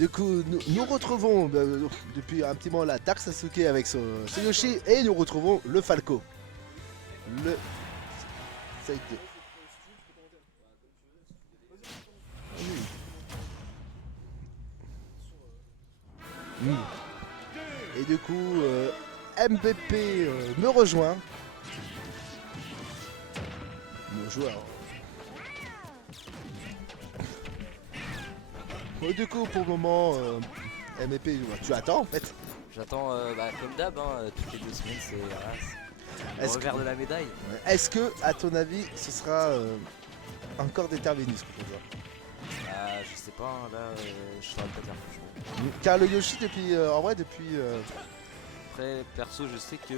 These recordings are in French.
Du coup, nous retrouvons depuis un petit moment là Dark Sasuke avec son Yoshi et nous retrouvons le Falco. Le Side 2. Et du coup, MVP me rejoint. Mon joueur. Bon, du coup, pour le moment, MVP, tu attends en fait. J'attends comme d'hab, toutes les 2 semaines, c'est voilà, le Est-ce revers que, de la médaille. est-ce que, à ton avis, ce sera encore des Terminus contre toi? Je sais pas, là je saurais pas dire franchement. Car le Yoshi, depuis, en vrai, depuis. Après, perso, je sais que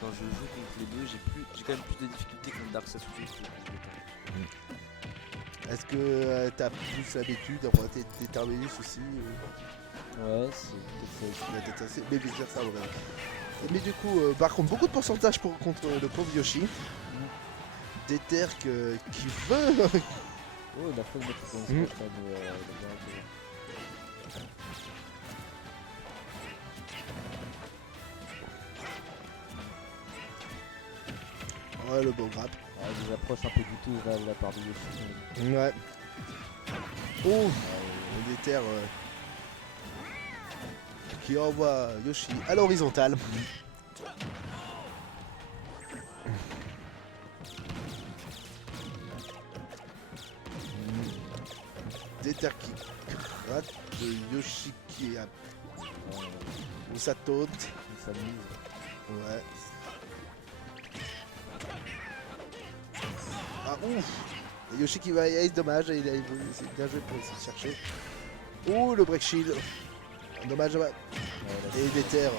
quand je joue contre les deux, j'ai quand même plus de difficultés contre Dark Sasuke que contre les Est-ce que t'as plus l'habitude d'avoir des Terminus aussi Ouais, c'est peut-être ça. Mais bien sûr, ça, voilà. Mais du coup, par contre, beaucoup de pourcentage contre le pauvre Yoshi. Des terres qui veut. Oh, il a fait le mec qui commence pas, mais il a bien été. Ouais, le beau grappe. Ah, des approches un peu douteuses là, de la part de Yoshi. Ouais. Oh, des terres qui envoie Yoshi à l'horizontale. Des terres qui grattent Yoshi qui a. Où ça taute. Il s'amuse. Ouais. Ah ouf. Et Yoshi qui va ace, dommage, il a c'est bien joué pour essayer de chercher. Ouh, le break shield. Dommage, ouais. Et des terres.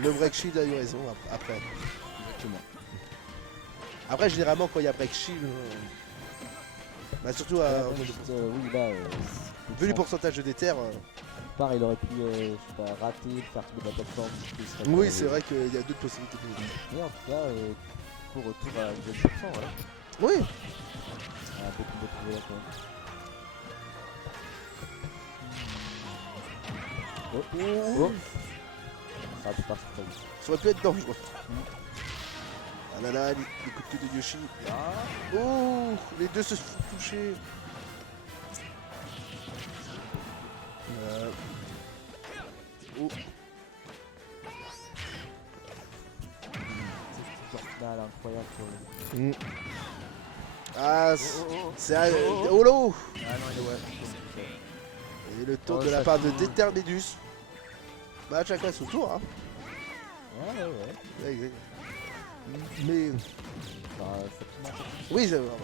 Le break shield a eu raison après. Exactement. Après, généralement, quand il y a break shield, bah surtout Oui, là. vu le pourcentage de déter. Part, il aurait pu je sais pas, rater, faire tomber la plateforme. Oui, c'est vrai qu'il y a d'autres possibilités. Mais en tout cas, pour retour à 100%, voilà. Oui. Un peu plus retrouvé là quand même. Oh. Ça va pas très vite. Ça aurait pu être dangereux. Ah là là, les coups de pied de Yoshi. Oh, les deux se sont touchés. Oh. C'est incroyable pour Mm. Ah, c'est Holo. Ah non, il est ouais. Et le tour Oh, de la ça part de fout. Déterminus. Bah chacun son tour, hein. Ouais. Ouais, exact. Mais Enfin, ça finit. oui, c'est vrai.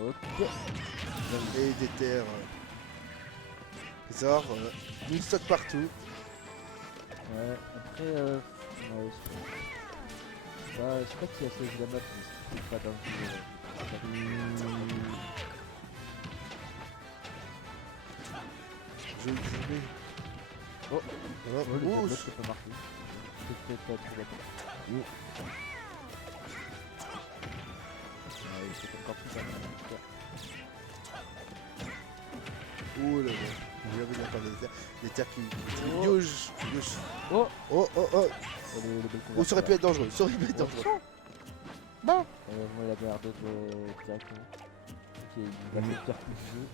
Ok. Et des terres. Sort, une stock partout. Ouais, après, ouais, je sais pas qui a choisi la map, mais c'est pas dans Je le dis. Oh, le ouh, bloc peut marquer. C'est peut-être trop bâton. Ouais, c'est encore plus simple. ouh là là. J'avais bien entendu des terres qui. Oh. Yosh. Oh. Oh. Oh, ça aurait pu être dangereux. Ça aurait pu être dangereux. Moi, il a bien l'air d'être directement. Ok, il va faire plus de jeu.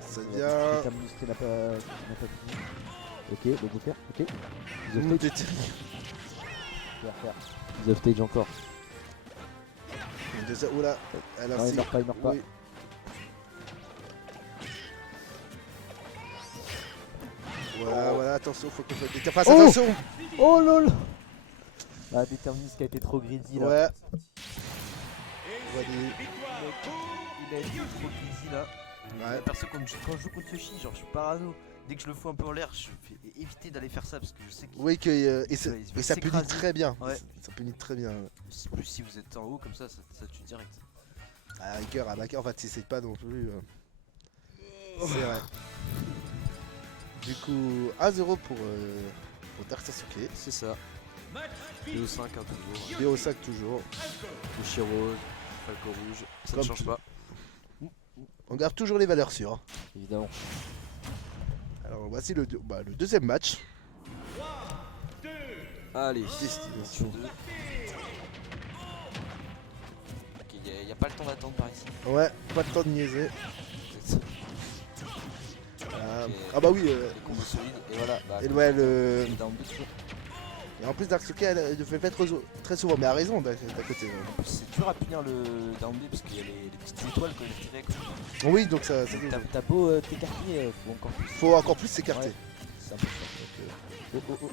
Ça vient. Terminus qui n'a pas fini. Ok, le go faire. Ok. Des terres. Faire. The stage encore. Oula, elle a Non, il meurt pas. Oui. Voilà, attention, faut qu'on fasse des terres. Face, attention. Oh lol. Ah, Déterminus qui a été trop greedy là. Ouais. Il a été trop greedy là. Ouais. Perso, quand je joue contre Yoshi, genre je suis parano. Dès que je le fous un peu en l'air, je fais éviter d'aller faire ça parce que je sais qu'il. Oui, et ça punit s'écraser. très bien. Ouais. Ça punit très bien. Plus si vous êtes en haut comme ça tue direct. À la rigueur, en fait, c'est pas non plus. C'est vrai. Du coup, 1-0 pour Dark Sasuke. C'est ça. BO5 toujours. BO5 toujours. Yoshi Rose. Falco rouge, ça Comme ne change tout. pas. On garde toujours les valeurs sûres. Évidemment. Alors voici le deuxième match. Allez, Destination. 2. Ok, il n'y a pas le temps d'attendre par ici. Ouais, pas le temps de niaiser. Ok. Ah bah oui. Les combos solides, et voilà. Bah, Et ouais, le down B, Et en plus Darksuke elle le fait très souvent, mais a raison d'un côté. c'est dur à punir le down B parce qu'il y a les petites étoiles que je dirais. Oui, donc ça T'as beau t'écarter, faut encore plus. faut encore plus s'écarter. Ouais, c'est un peu ça. Donc, oh.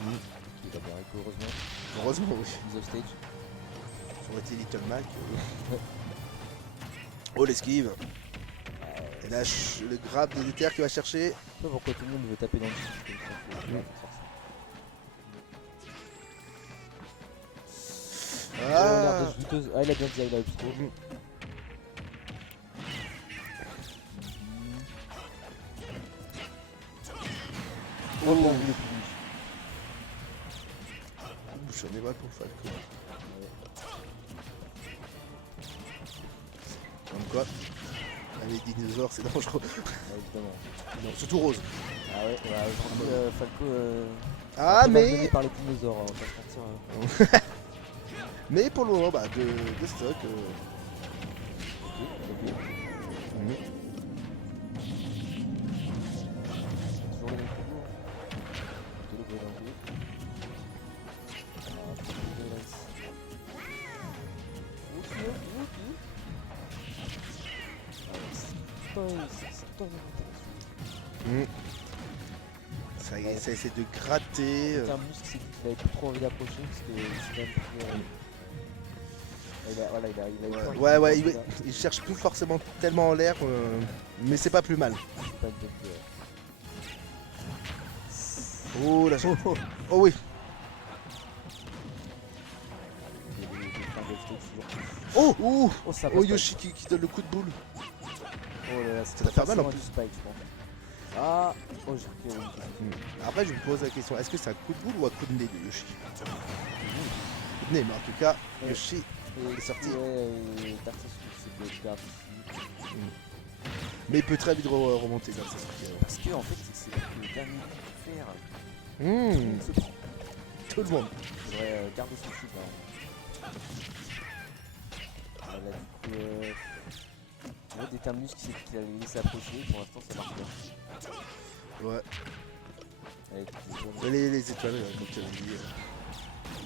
Ok, d'abord Echo, heureusement. Heureusement, oui. Mise off stage. Ça aurait été Little Mac. Oh, l'esquive. Et là, le grab de Déter qui va chercher. Je sais pas pourquoi tout le monde veut taper dans le shift comme ça. Faut- Mm. ouais, faut faire ça. Oh, Ah, merde, douteuse. Ah, il a bien dit, il a trop. Mm. Oh, bon, le plus. J'en ai mal pour Falco. Comme quoi, les dinosaures, c'est dangereux. Ouais, évidemment. Non, surtout Rose. Ah ouais, Falco. Ah, il va mais mener par les dinosaures, on va pas se mentir. Mais pour le moment, de stock. Ok. Mhm. Toujours le même combo. Plutôt le gros d'un coup. Ah, plutôt dégueulasse. Ok. C'est pas intéressant. Mhm. Ça y est, ça essaie de gratter. C'est un muscle c'est qu'il avait plus trop envie d'approcher parce que c'est quand même plus. Il a eu peur. Ouais, il cherche plus forcément tellement en l'air, mais c'est pas plus mal. C'est pas une bonne idée. Oh là, oh oui. Oh, ouh. Oh, ça Oh, passe Yoshi qui donne le coup de boule. pas. Oh là là, Ça va faire mal en du spike, je pense. Ah, oh, j'ai pris Après, je me pose la question, est-ce que c'est un coup de boule ou un coup de nez de Yoshi? Coup de nez, mais en tout cas, Ouais. Yoshi est sorti. Ouais, Dark Sasuke, c'est super difficile. Mais il peut très vite remonter comme ça. Parce que en fait, c'est le dernier coup de faire. Mmh, Se prend. tout le monde. Il faudrait garder son chute. Là, du coup, des Terminus qui a laissé approcher, pour l'instant ça marche bien. Ouais. Avec les zones, Et les étoiles, comme tu l'as dit,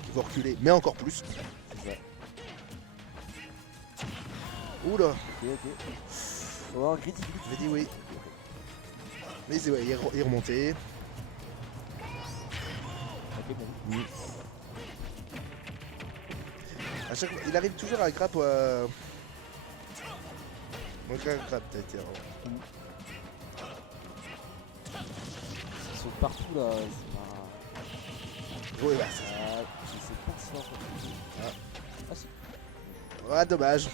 qui vont reculer, mais encore plus. c'est ça. Oula, Ok. Oh, critique. j'ai dit oui. Mais ouais, il est remonté. Ok, bon. À chaque fois, il arrive toujours à grappe. Donc un grappe peut-être. Ils sautent partout là, c'est pas. Ouais, Je sais pas si on peut. Ah si. ouais, dommage.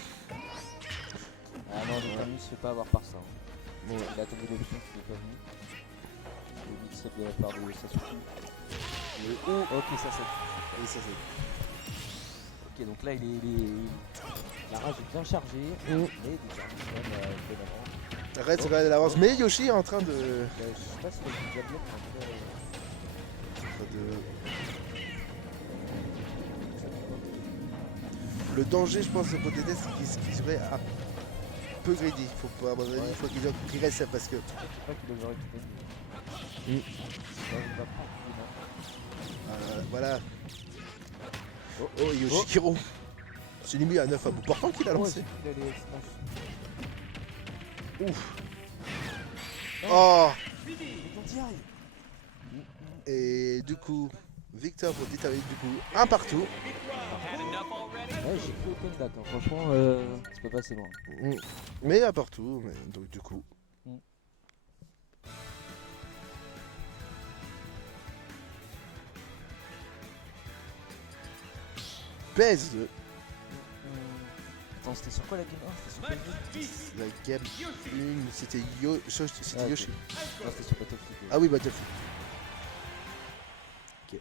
Ah non, le Terminus se fait pas avoir par ça. Ouais. Il a tombé l'option qui n'est pas venu. Le mix-up de la part de Sasuke. Le haut, ok, ça. Et ça, c'est- Ok, donc là, la rage est bien chargée, mais des Terminus quand même bien avant. Arrête, c'est de l'avance. Mais Yoshi est en train de. Je sais pas si il a déjà bloqué, mais en tout Le danger, je pense, pour DD, c'est qu'il serait un peu greedy. Faut pas, à mon avis, Ouais. il faut qu'il reste parce que. je sais pas qu'il aurait récupéré. Mm. Là, il va prendre plus de Voilà. Oh, Yoshikiro. C'est limite à 9 à bout portant qu'il a main. lancé. Il allait smash. Ouf. Oh. Mais ton diaille. Et du coup, Victor pour déterminer du coup un partout. Ouais, j'ai plus aucun date, hein. Franchement, c'est pas passé loin. Mais un partout. Mais, donc du coup. Mm. PS2. Attends, c'était sur quoi la game 1? C'était sur quel jeu? La game 1, c'était c'était Ah, ok. Yoshi. Non, c'était sur Battlefield. Ah oui, Battlefield. Ok.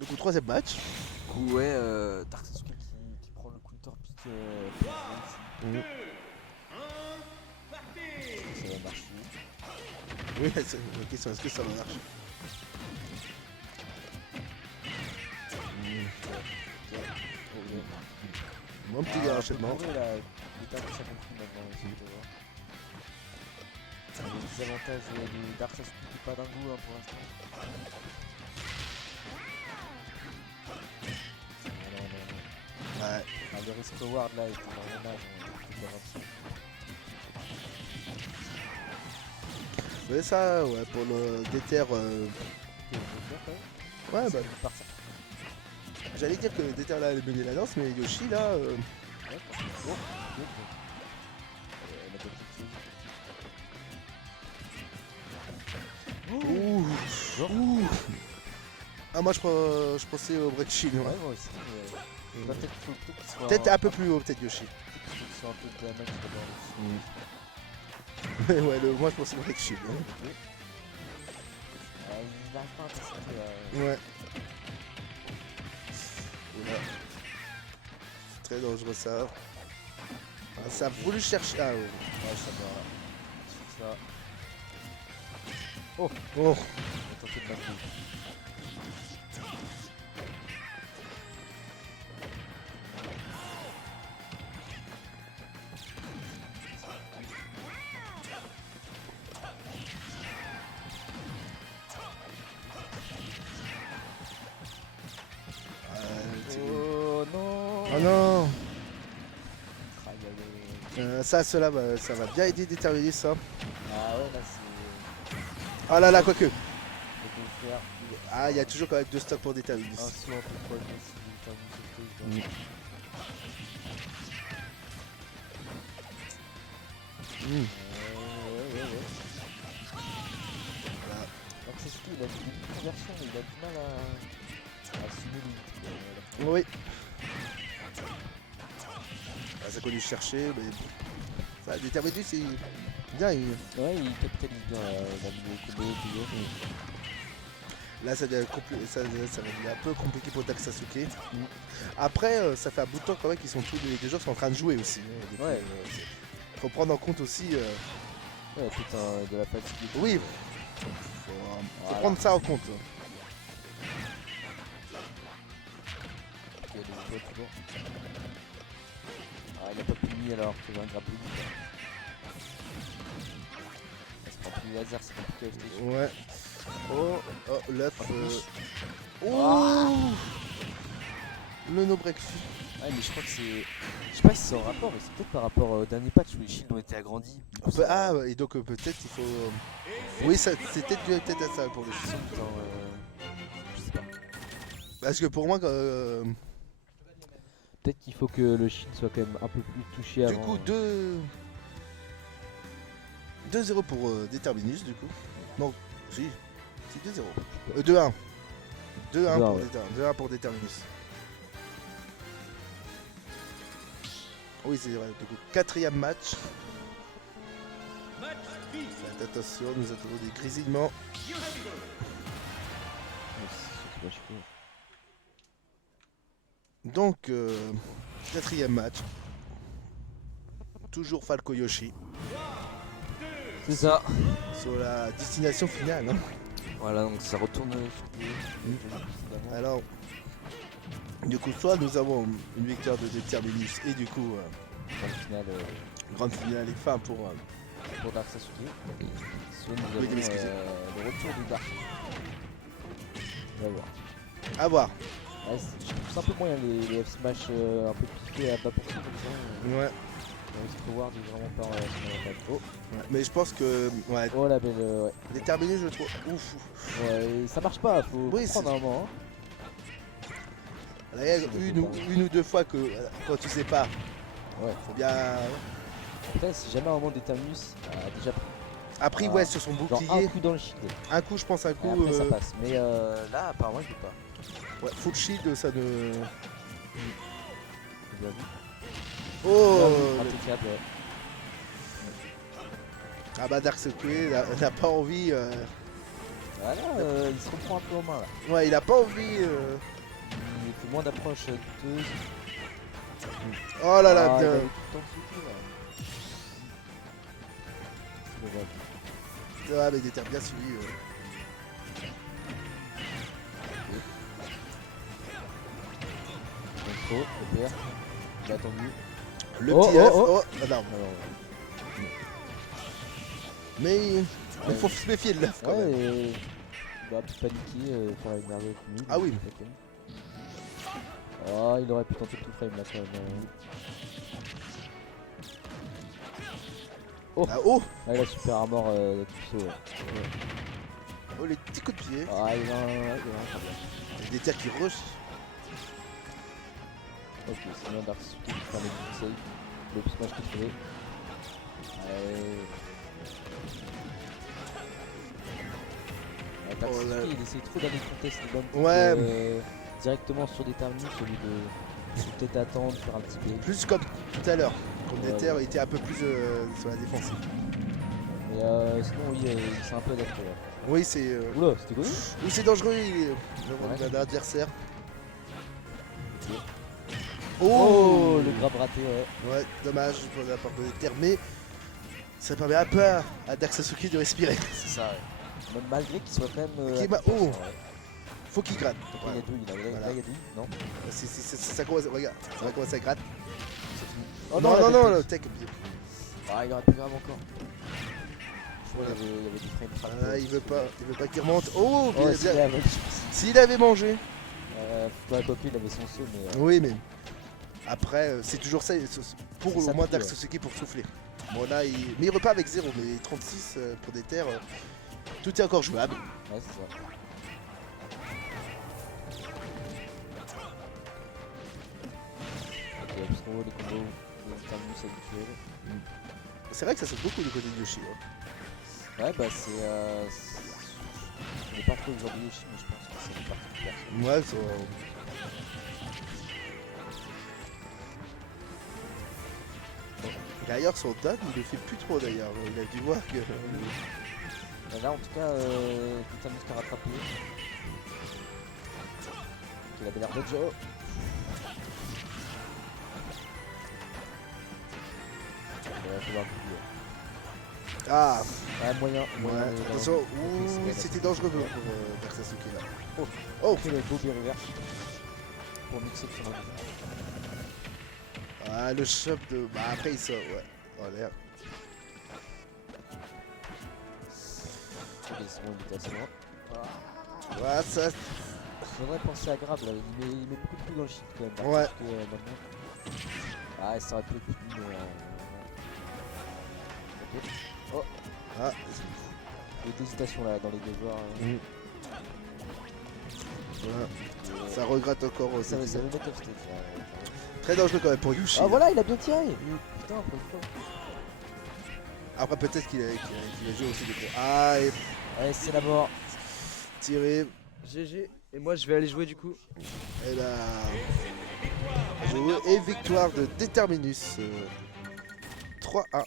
Donc au troisième match. coup, ouais, Dark Sasuke qui prend le counter pick. Mhm. Ça va marcher. Oui, c'est la question, est-ce que ça va marcher? Mon petit enchaînement. Il a ça compris maintenant. Les avantages de Dark Sasuke qui est pas d'un goût pour l'instant. Non. Ouais. Ah, le risk reward là est vraiment dommage. Ouais, ça, ouais, pour le déter. Ouais, bah, j'allais dire que le déter là allait mener la danse, mais Yoshi là. Ouh. Ouh. Ah, moi je pensais au break shield. Ouais, Ouais. moi aussi. Peut-être un peu plus haut, peut-être Yoshi. Faut un peu de damage Ouais, ouais, moi je pensais au break shield. Hein. il n'arrive pas à anticiper là. Ouais. Oula. C'est très dangereux ça. Ah, ça a voulu chercher. Ah ouais. Ouais, ça va. Ça. Oh. On va tenter de battre. Oh non. Oh non. Aïe, aïe, aïe. Ça va bien aider Déterminus ça. Ah ouais, là c'est. Ah là là, quoique. Le faire. Ah, il y a toujours quand même 2 stocks pour Déterminus. Un saut un peu poigneux si vous terminez ce stage. Mm. Ouais. Voilà. Donc c'est surtout, il a fait des petites versions, mais il a du mal à assumer les. Oui. Ah, ça connu chercher, mais. Enfin, Déterminus, c'est bien. Ouais, il capitalise bien la vidéo combo, toujours. Là, ça devient ça devient un peu compliqué pour Dark Sasuke. Après, ça fait un bout de temps quand même qu'ils sont tous les joueurs sont en train de jouer aussi. Hein. Donc, Ouais. faut prendre en compte aussi. Ouais, putain, de la fatigue. Oui. Faut Voilà. prendre ça en compte. Il y a des épaules toujours. Ah, il a pas puni alors qu'il y a un grappling. C'est pas plus laser, c'est compliqué à jeter. Ouais. Oh, l'œuf. Oh, Ah. le no break. Ouais, mais je crois que c'est. Je sais pas si c'est en rapport, mais c'est peut-être par rapport au dernier patch où les shields ont été agrandis. Du coup, ça- Ah, et donc peut-être il faut. Oui, ça, c'est peut-être dû peut-être à ça pour le chien. Putain, je sais pas. Parce que pour moi, Peut-être qu'il faut que le shield soit quand même un peu plus touché du avant. coup, 2-0 pour Déterminus, du coup. Non, si, 2-0. 2-1. 2-1 2-1, pour, ouais. 2-1 pour Déterminus. Oui, c'est vrai. Du coup, 4e match. Faites attention, nous attendons des grésillements. Ouais, c'est pas chaud. Donc, 4e match. Toujours Falco Yoshi. C'est ça. Sur la destination finale. Hein. Voilà, donc ça retourne Alors, du coup, soit nous avons une victoire de Déterminus et du coup, Dans le final, grande finale et fin pour. pour Dark Sasuke. Soit nous Oui, avons excusez. le retour du Dark. On va voir. À voir. Ouais, je trouve ça un peu moyen les F-Smash un peu piqués à bas pour comme ça. Ouais. Le risk reward est vraiment pas en oh. Ouais. Mais je pense que. Ouais. Oh la belle. Ouais. Déterminus, je trouve. Ouf. Ouais, ça marche pas, faut Oui, prendre c'est- un moment. Là, il y a une ou deux fois que quand tu sais pas, Ouais. faut bien. Après, si jamais un moment Déterminus a déjà pris Après, Ah. ouais, sur son genre bouclier, un coup dans le shield, un coup, je pense, un et coup. après ça passe. Mais là, apparemment, il peut pas. Ouais, full shield, ça ne. Bien vu. Oh Bien vu, le- impeccable, ouais. Ah bah Dark Sasuke n'a pas envie. Voilà, il se reprend un peu en main là. Ouais, il a pas envie. fait moins d'approches douteuses. Oh là là, Ah, il bien. avait tout le temps dessus, là. C'est dommage. Ah, mais Déter bien suivi. Donc trop, le père. Il a attendu. Le Oh, petit oh, F. oh. Oh, ah non. Alors, Mais il Ouais. faut se méfier de l'œuf quand ouais, même. et... il va paniquer, faire une merveille avec lui. Ah oui. Ah, il aurait pu tenter le tout frame là quand même. Oh. Ah, oh, Ah, il a super armor tout saut. Ouais. oh, les petits coups de pied. Ah, il a un Déter qui rush. Ok, c'est bien Darksuke qui fait les save. Le smash qui fait. Ouais. Oh là. Darksuke il essaie trop d'aller contester les bonnes Ouais. directement sur des terminus au lieu de peut-être attendre, faire un petit B. Plus comme tout à l'heure. Comme Ouais, Déter ouais. était un peu plus sur la défensive. Mais sinon, oui, il s'est un peu adapté. Ouais. Oui, c'est. Oula, c'était connu. Oui, c'est dangereux, Ouais. l'adversaire. Ok. Oh, Le grab raté, ouais. Ouais, dommage pour la part de Déter, mais ça permet un peu à Dark Sasuke de respirer. C'est ça, ouais. Même malgré qu'il soit quand même. Ok, bah, oh. Faut qu'il gratte. Donc il y a douille, là, Voilà. là il y a douille, non? Ça commence, regarde, ça va commencer à gratter. Oh non, la non, bête. le tech. Ah, il aurait pu grave encore. Je crois qu'il y avait des frames frappés. Ah, il veut pas qu'il remonte. Oh, Oh, bien, c'est bien. la même chose. S'il avait mangé. Ouais, quoique il avait son saut, mais. Oui, mais après, c'est toujours ça. Pour C'est ça au moins le Dark truc, Sasuke pour souffler. Bon, là, mais il repart avec 0, mais 36 pour des terres. Tout est encore jouable. Ouais, c'est ça. Ok, parce qu'on voit les combos, les terminus habituels. C'est vrai que ça saute beaucoup du côté de Yoshi. Hein. Ouais, bah c'est. Je n'ai pas trop aujourd'hui Yoshi, mais je pense que c'est une partie du perso. Ouais, d'ailleurs, son dad, il le fait plus trop d'ailleurs. Il a dû voir que. Mais là, en tout cas, le terminus qui a rattrapé. Il avait l'air d'être. Oh. Faut voir le coup, Ah, ouais, moyen. ouais, attention. Ouh, c'était dangereux pour Dark Sasuke là. Oh, oh, Ok, le beau reverse pour mixer sur un coup. ah, le shop de. Bah, après, il sort, ouais. Oh, l'air. Ok, c'est bon, il était assez loin. Ouais, ça. Faudrait penser à grab là, il met beaucoup de coups dans le shit quand même. Ouais. Parce que, maintenant... Ah, ça aurait pu être plus, mais. Ok. Ah, Il y a d'hésitation là dans les deux joueurs. voilà. Ça regrette encore. Ça cette veut idée. mettre off stage là. Très dangereux quand même pour Yushi. Ah hein. voilà, il a bien tiré. Putain, pour une fois. Après, peut-être qu'il a joué aussi des points. Ah, et Allez, c'est la mort. tiré. GG. Et moi, je vais aller jouer du coup. Et là. Et victoire de Determinus. 3-1.